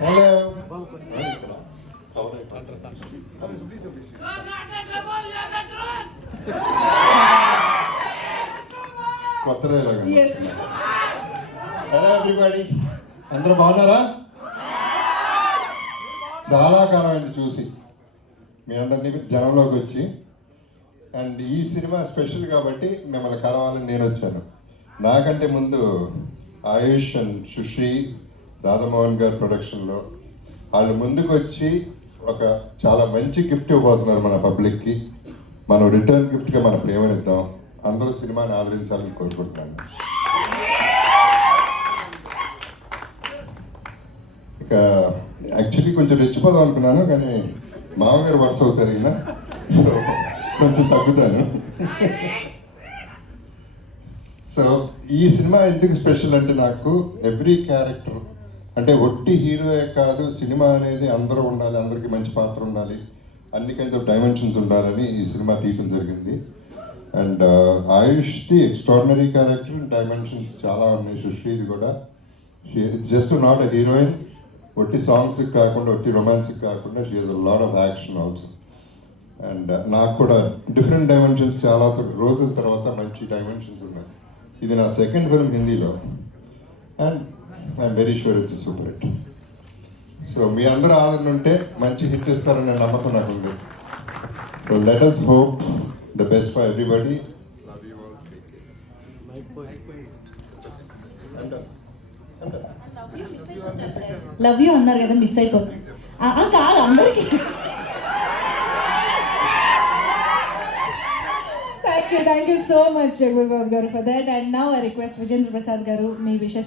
Hello. కొత్త dialogue Yes. Hello everybody అందరూ బాగున్నారా? చాలా కాలం అయింది చూసి మీ అందరినీ జనంలోకి వచ్చి. అండ్ ఈ సినిమా స్పెషల్ కాబట్టి మిమ్మల్ని కలవాలని నేను వచ్చాను. నాకంటే ముందు ఆయుష్ అండ్ సుశ్రీ రాధమోహన్ గారి ప్రొడక్షన్లో వాళ్ళు ముందుకు వచ్చి ఒక చాలా మంచి గిఫ్ట్ ఇవ్వబోతున్నారు మన పబ్లిక్కి. మనం రిటర్న్ గిఫ్ట్గా మన ప్రేమనిద్దాం అందరూ సినిమాని ఆదరించాలని కోరుకుంటున్నాను. ఇక యాక్చువల్లీ కొంచెం రెచ్చిపోదాం అనుకున్నాను కానీ మామగారు వరుస అవుతారు ఈయన. సో కొంచెం తగ్గుతాను. సో ఈ సినిమా ఎందుకు స్పెషల్ అంటే నాకు ఎవ్రీ క్యారెక్టర్ అంటే ఒట్టి హీరోయే కాదు సినిమా అనేది అందరూ ఉండాలి అందరికీ మంచి పాత్ర ఉండాలి అన్ని కైండ్స్ ఆఫ్ డైమెన్షన్స్ ఉండాలని ఈ సినిమా తీయటం జరిగింది. అండ్ ఆయుష్ది ఎక్స్ట్రాడినరీ క్యారెక్టర్ డైమెన్షన్స్ చాలా ఉన్నాయి సుశ్రీది కూడా. It's just not a heroine ఒట్టి సాంగ్స్కి కాకుండా ఒట్టి రొమాన్స్కి కాకుండా she has a of action also and నాకు కూడా డిఫరెంట్ డైమెన్షన్స్ చాలా రోజుల తర్వాత మంచి డైమెన్షన్స్ ఉన్నాయి. ఇది నా సెకండ్ ఫిల్మ్ హిందీలో. And I'm very sure it's super hit so మీ అందరూ ఆదరణ ఉంటే మంచి హిట్ ఇస్తారనే నమ్మకం నాకు ఉంది. So let us hope the best for everybody love you అన్నారు కదా మిస్ అయిపోతుంది. కాదు అందరికి. Thank you thank you so much Babu garu for that and నా రిక్వెస్ట్ విజేంద్ర ప్రసాద్ గారు మీ విషెస్